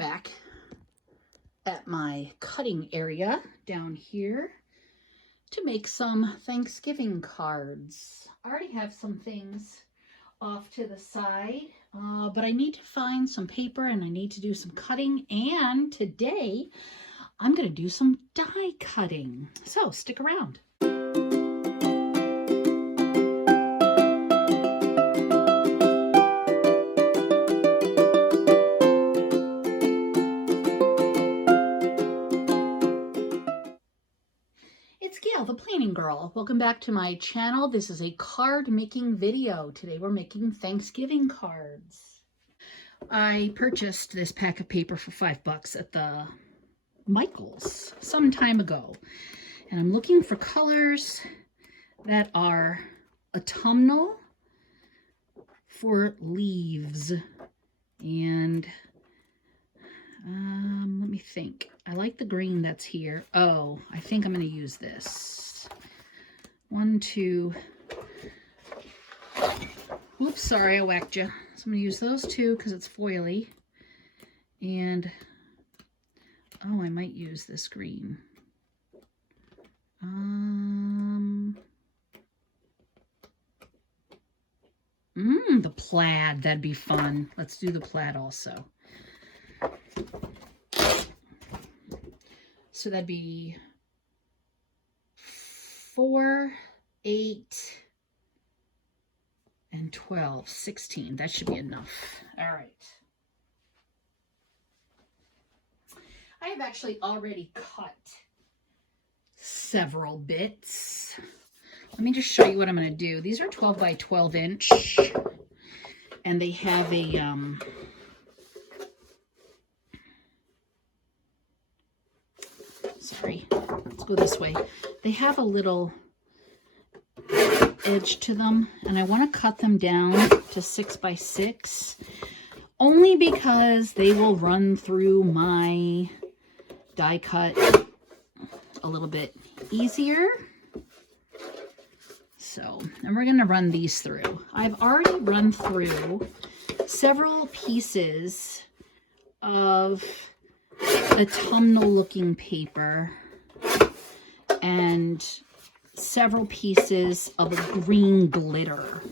back at my cutting area down here to make some Thanksgiving cards. I already have some things off to the side, but I need to find some paper and I need to do some cutting, and today I'm going to do some die cutting. So stick around. It's Gail, the Planning Girl. Welcome back to my channel. This is a card making video. Today we're making Thanksgiving cards. I purchased this pack of paper for $5 at the Michaels some time ago. And I'm looking for colors that are autumnal for leaves. And let me think. I like the green that's here. Oh, I think I'm going to use this. 1, 2. Oops, sorry, I whacked you. So I'm going to use those two because it's foily. And, oh, I might use this green. The plaid, that'd be fun. Let's do the plaid also. So that'd be 4, 8, and 12, 16. That should be enough. All right. I have actually already cut several bits. Let me just show you what I'm going to do. These are 12 by 12 inch, and they have a sorry, let's go this way. They have a little edge to them, and I want to cut them down to 6 by 6 only because they will run through my die cut a little bit easier. So, and we're going to run these through. I've already run through several pieces of autumnal looking paper and several pieces of a green glitter.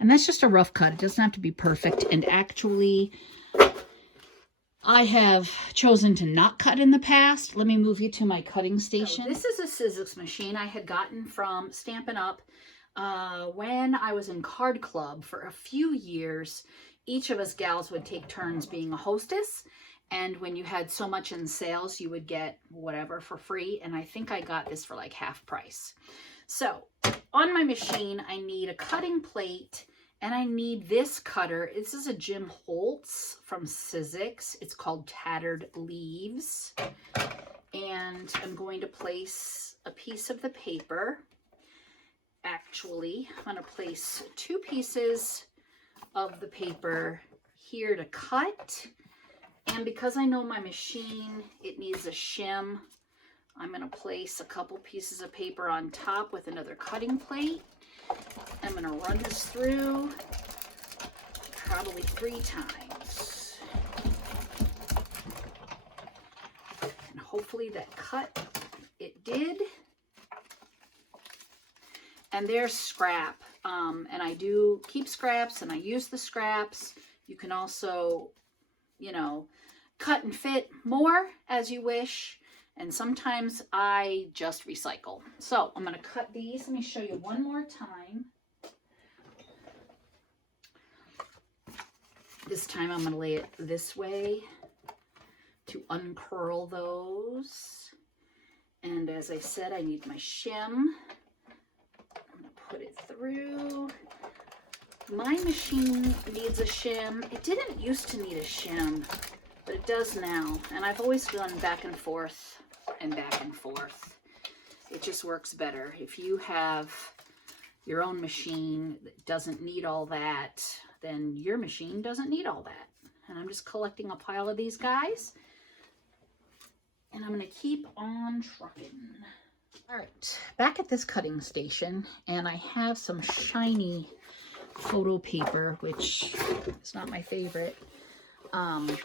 And that's just a rough cut. It doesn't have to be perfect. And actually, I have chosen to not cut in the past. Let me move you to my cutting station. So this is a Sizzix machine I had gotten from Stampin' Up! When I was in Card Club for a few years. Each of us gals would take turns being a hostess, and when you had so much in sales, you would get whatever for free, and I think I got this for like half price. So on my machine, I need a cutting plate, and I need this cutter. This is a Jim Holtz from Sizzix. It's called Tattered Leaves, and I'm going to place a piece of the paper. Actually, I'm going to place 2 pieces of the paper here to cut, and because I know my machine, it needs a shim, I'm going to place a couple pieces of paper on top with another cutting plate. I'm going to run this through probably 3 times, and hopefully that cut. It did. And there's scrap, and I do keep scraps, and I use the scraps. You can also, you know, cut and fit more as you wish, and sometimes I just recycle. So I'm going to cut these. Let me show you one more time. This time I'm going to lay it this way to uncurl those. And as I said, I need my shim. Put it through. My machine needs a shim. It didn't used to need a shim, but it does now. And I've always gone back and forth and back and forth. It just works better. If you have your own machine that doesn't need all that, then your machine doesn't need all that. And I'm just collecting a pile of these guys. And I'm going to keep on trucking. All right, back at this cutting station, and I have some shiny photo paper, which is not my favorite. And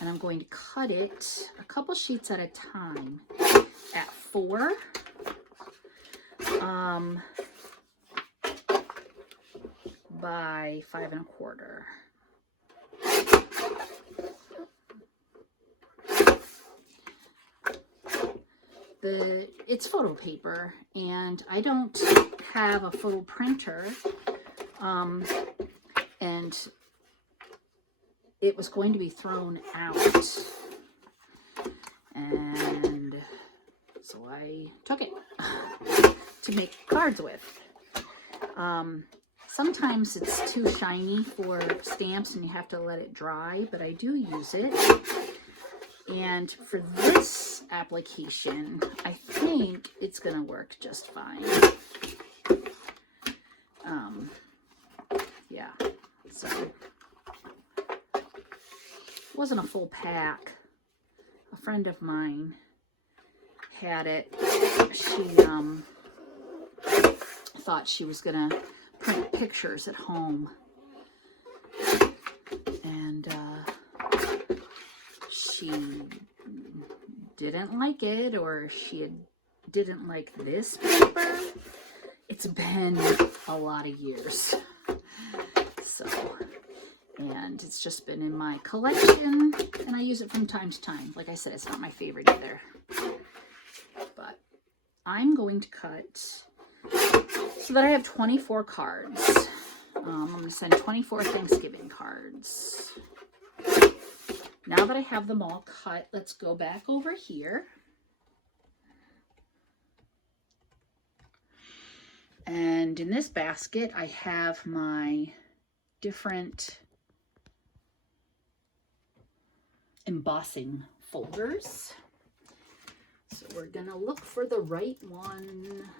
I'm going to cut it a couple sheets at a time at 4. By 5 1/4. It's photo paper, and I don't have a photo printer, and it was going to be thrown out, and so I took it to make cards with. Sometimes it's too shiny for stamps and you have to let it dry, but I do use it. And for this application, I think it's gonna work just fine. Yeah, so it wasn't a full pack. A friend of mine had it. She thought she was gonna print pictures at home, and she didn't like it, or she didn't like this paper. It's been a lot of years, so, and it's just been in my collection, and I use it from time to time. Like I said, it's not my favorite either, but I'm going to cut so that I have 24 cards. I'm going to send 24 Thanksgiving cards. Now that I have them all cut, let's go back over here. And in this basket, I have my different embossing folders. So we're going to look for the right one.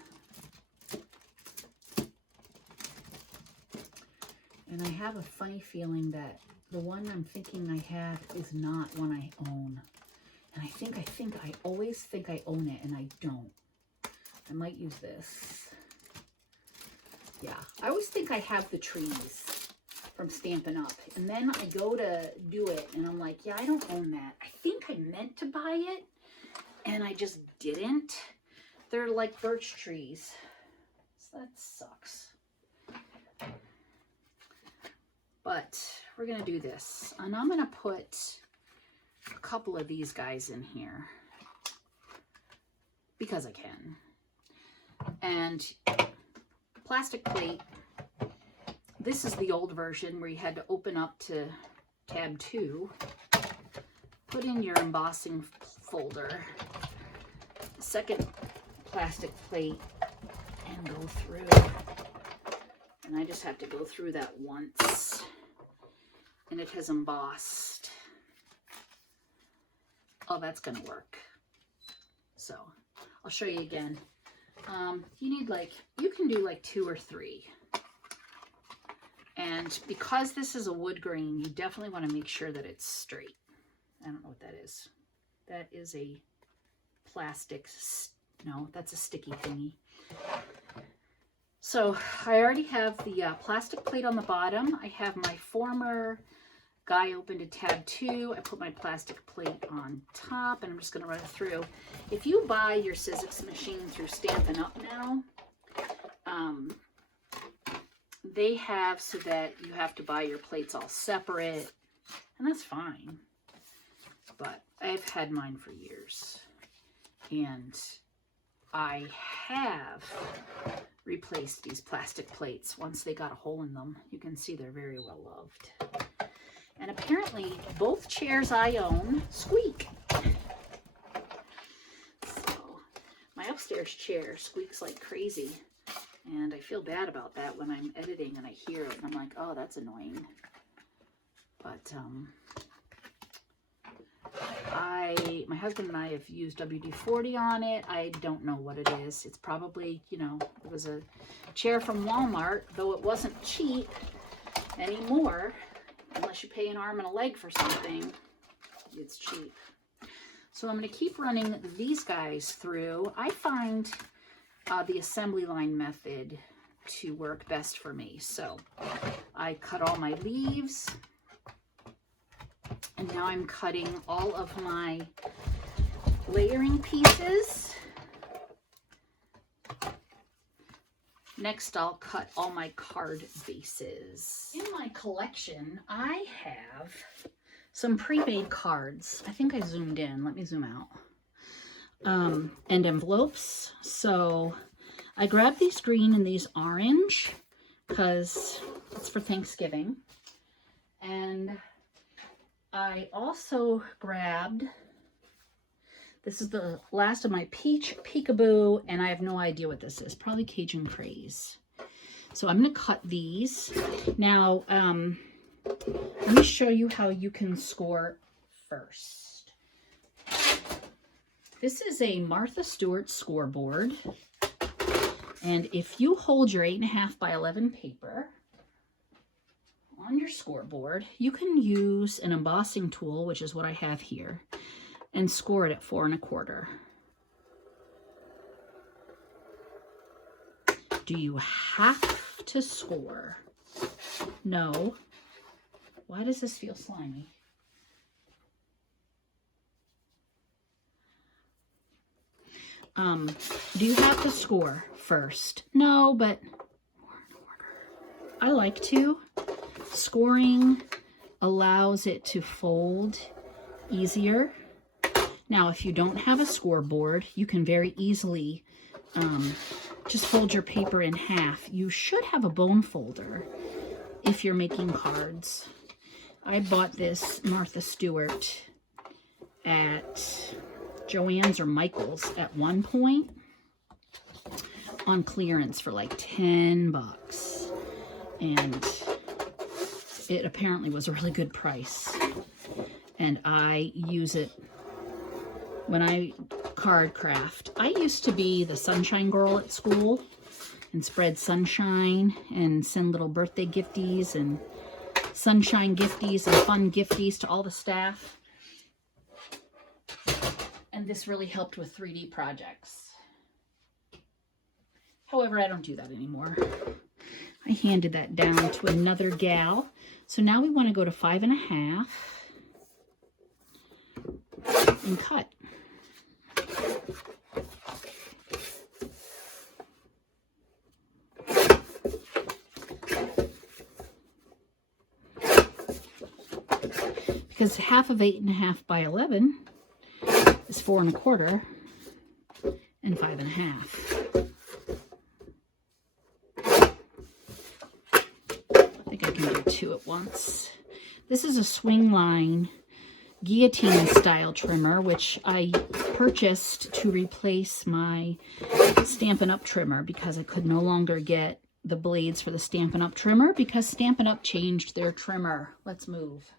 And I have a funny feeling that the one I'm thinking I have is not one I own. And I always think I own it, and I don't. I might use this. Yeah, I always think I have the trees from Stampin' Up. And then I go to do it, and I'm like, yeah, I don't own that. I think I meant to buy it, and I just didn't. They're like birch trees. So that sucks. But we're going to do this. And I'm going to put a couple of these guys in here because I can. And plastic plate. This is the old version where you had to open up to tab 2. Put in your embossing folder. Second plastic plate and go through. And I just have to go through that once. And it has embossed. Oh, that's gonna work. So I'll show you again. You need you can do like 2 or 3. And because this is a wood grain, you definitely want to make sure that it's straight. I don't know what that is. That is a plastic, no, that's a sticky thingy. So I already have the plastic plate on the bottom. I have my former guy open to tab 2. I put my plastic plate on top, and I'm just going to run it through. If you buy your Sizzix machine through Stampin' Up! Now, they have so that you have to buy your plates all separate, and that's fine. But I've had mine for years, and I have replaced these plastic plates once they got a hole in them. You can see they're very well loved. And apparently both chairs I own squeak. So my upstairs chair squeaks like crazy, and I feel bad about that when I'm editing and I hear it and I'm like, oh, that's annoying. But my husband and I have used WD-40 on it. I don't know what it is. It's probably, you know, it was a chair from Walmart, though it wasn't cheap anymore. Unless you pay an arm and a leg for something, it's cheap. So I'm going to keep running these guys through. I find the assembly line method to work best for me. So I cut all my leaves, and now I'm cutting all of my layering pieces. Next, I'll cut all my card bases. In my collection, I have some pre-made cards. I think I zoomed in. Let me zoom out. And envelopes. So I grabbed these green and these orange because it's for Thanksgiving. And I also grabbed, this is the last of my peach peekaboo, and I have no idea what this is. Probably Cajun Craze. So I'm going to cut these. Now, let me show you how you can score first. This is a Martha Stewart scoreboard. And if you hold your 8.5 by 11 paper on your scoreboard, you can use an embossing tool, which is what I have here, and score it at 4 1/4. Do you have to score? No. Why does this feel slimy? Do you have to score first? No, but I like to. Scoring allows it to fold easier. Now, if you don't have a scoreboard, you can very easily just fold your paper in half. You should have a bone folder if you're making cards. I bought this Martha Stewart at Joann's or Michael's at one point on clearance for like 10 bucks. And it apparently was a really good price. And I use it when I card craft. I used to be the sunshine girl at school and spread sunshine and send little birthday gifties and sunshine gifties and fun gifties to all the staff. And this really helped with 3D projects. However, I don't do that anymore. I handed that down to another gal. So now we want to go to 5 1/2 and cut. Because half of 8.5 by 11 is 4 1/4 and 5 1/2. I think I can do 2 at once. This is a swing line guillotine style trimmer, which I purchased to replace my Stampin' Up! Trimmer because I could no longer get the blades for the Stampin' Up! Trimmer because Stampin' Up! Changed their trimmer. Let's move.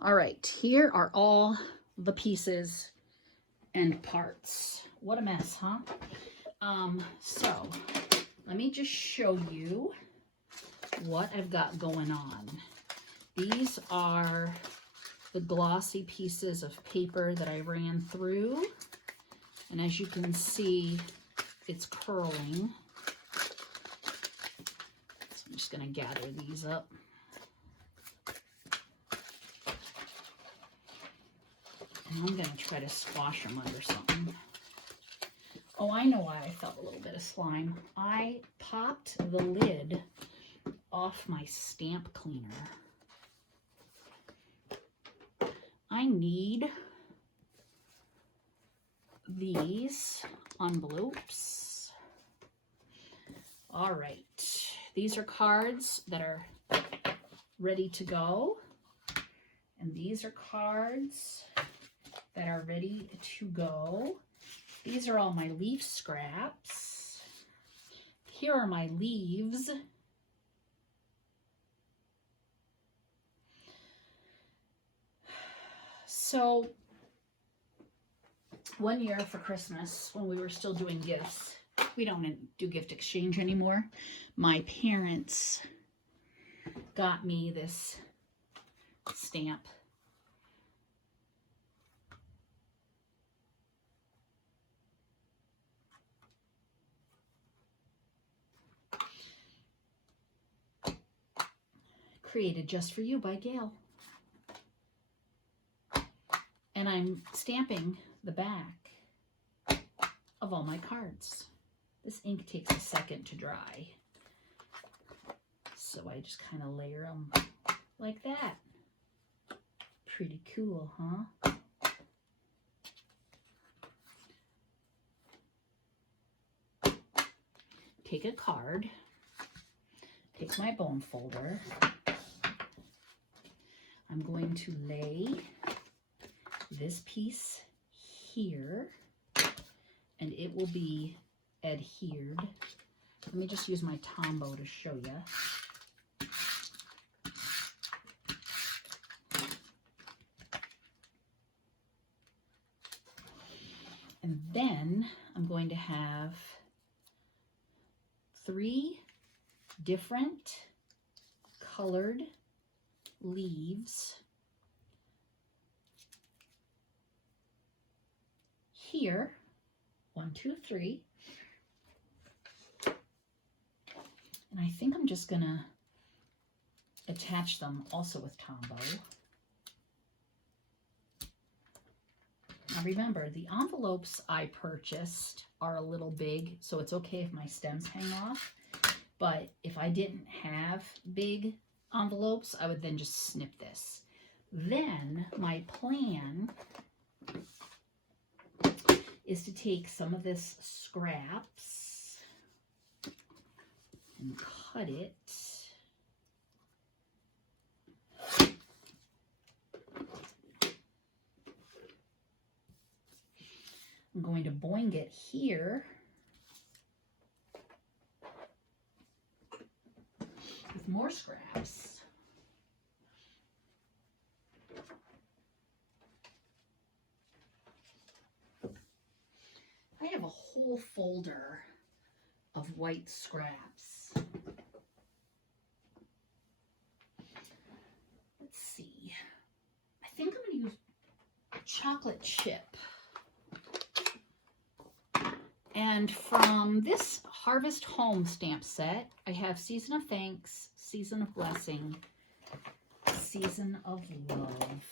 All right, here are all the pieces and parts. What a mess, huh? So let me just show you what I've got going on. These are the glossy pieces of paper that I ran through. And as you can see, it's curling. So I'm just going to gather these up. And I'm going to try to squash them under something. Oh, I know why I felt a little bit of slime. I popped the lid off my stamp cleaner. I need these envelopes. All right. These are cards that are ready to go. And these are cards that are ready to go. These are all my leaf scraps. Here are my leaves. So one year for Christmas, when we were still doing gifts, we don't do gift exchange anymore. My parents got me this stamp created just for you by Gail. And I'm stamping the back of all my cards. This ink takes a second to dry. So I just kind of layer them like that. Pretty cool, huh? Take a card, take my bone folder. I'm going to lay this piece here, and it will be adhered. Let me just use my Tombow to show you. And then I'm going to have 3 different colored leaves here. 1, 2, 3. And I think I'm just gonna attach them also with Tombow. Now remember, the envelopes I purchased are a little big, so it's okay if my stems hang off. But if I didn't have big envelopes, I would then just snip this. Then my plan is to take some of this scraps and cut it. I'm going to boing it here with more scraps. I have a whole folder of white scraps. Let's see. I think I'm going to use chocolate chip. And from this Harvest Home stamp set, I have Season of Thanks, Season of Blessing, Season of Love.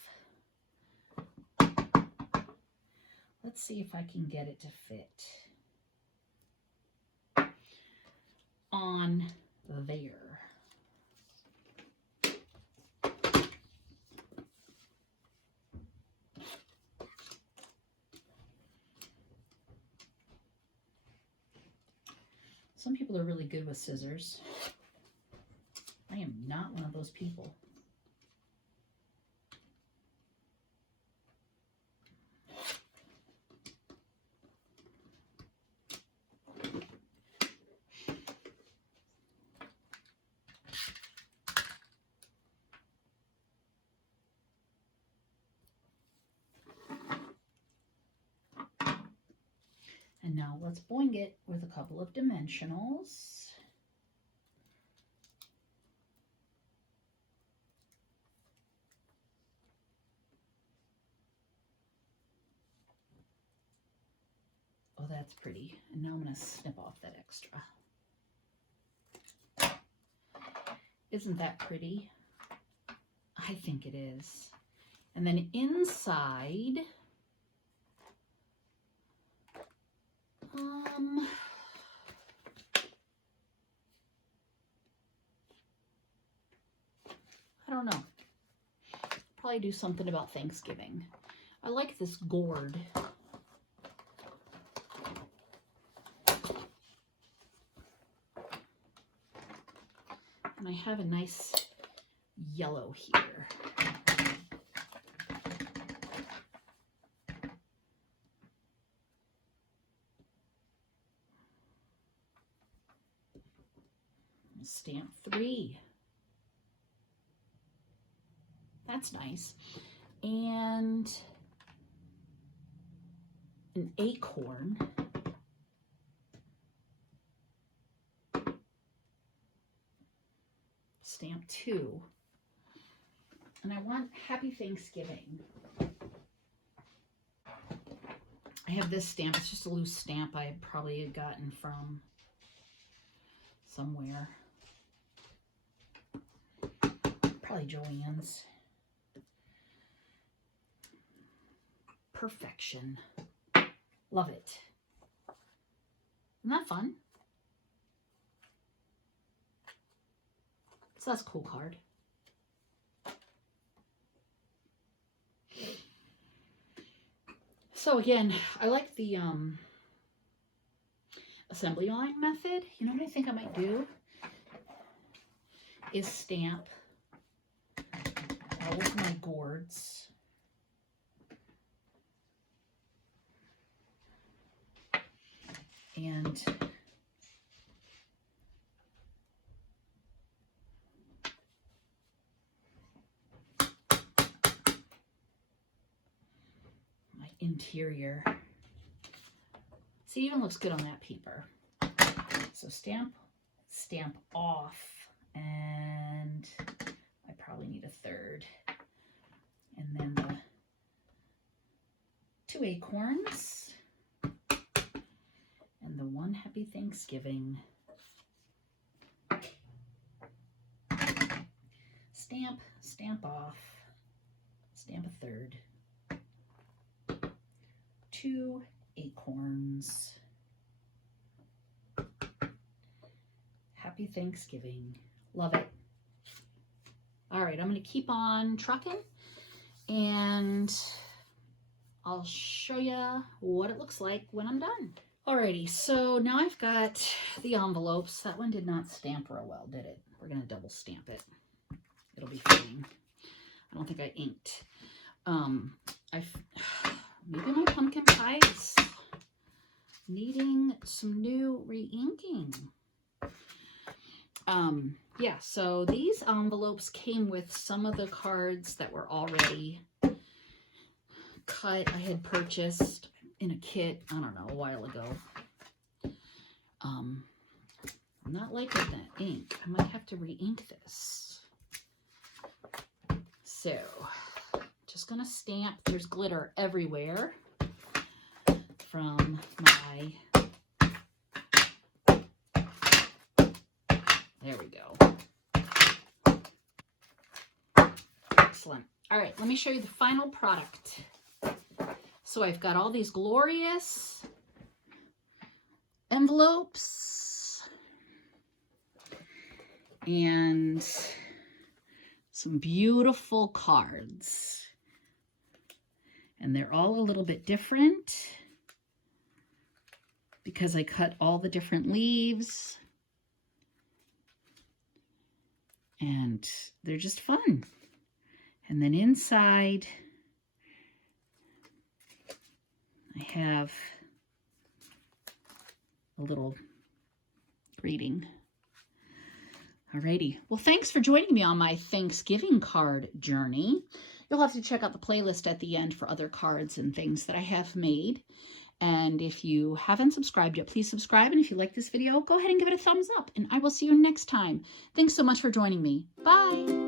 Let's see if I can get it to fit on there. Some people are really good with scissors. I am not one of those people. And now let's boing it with a couple of dimensionals. Oh, that's pretty. And now I'm going to snip off that extra. Isn't that pretty? I think it is. And then inside, I don't know. Probably do something about Thanksgiving. I like this gourd. And I have a nice yellow here. Stamp 3. That's nice. And an acorn. Stamp 2. And I want Happy Thanksgiving. I have this stamp. It's just a loose stamp I probably had gotten from somewhere. Probably Joann's. Perfection. Love it. Isn't that fun? So that's a cool card. So again, I like the assembly line method. You know what I think I might do? Is stamp all of my gourds. And my interior. See, it even looks good on that paper. So stamp off, and I probably need a third. And then the 2 acorns and the 1 Happy Thanksgiving. Stamp off, stamp a third, 2 acorns, Happy Thanksgiving. Love it. All right, I'm going to keep on trucking, and I'll show you what it looks like when I'm done. Alrighty, so now I've got the envelopes. That one did not stamp real well, did it? We're going to double stamp it. It'll be fine. I don't think I inked. Maybe my pumpkin pie is needing some new re-inking. Yeah, so these envelopes came with some of the cards that were already cut. I had purchased in a kit, I don't know, a while ago. I'm not liking that ink. I might have to re-ink this. So, just gonna stamp. There's glitter everywhere from my, there we go. Excellent. All right, let me show you the final product. So I've got all these glorious envelopes and some beautiful cards. And they're all a little bit different because I cut all the different leaves. And they're just fun. And then inside, I have a little greeting. Alrighty. Well, thanks for joining me on my Thanksgiving card journey. You'll have to check out the playlist at the end for other cards and things that I have made. And if you haven't subscribed yet, please subscribe. And if you like this video, go ahead and give it a thumbs up. And I will see you next time. Thanks so much for joining me. Bye.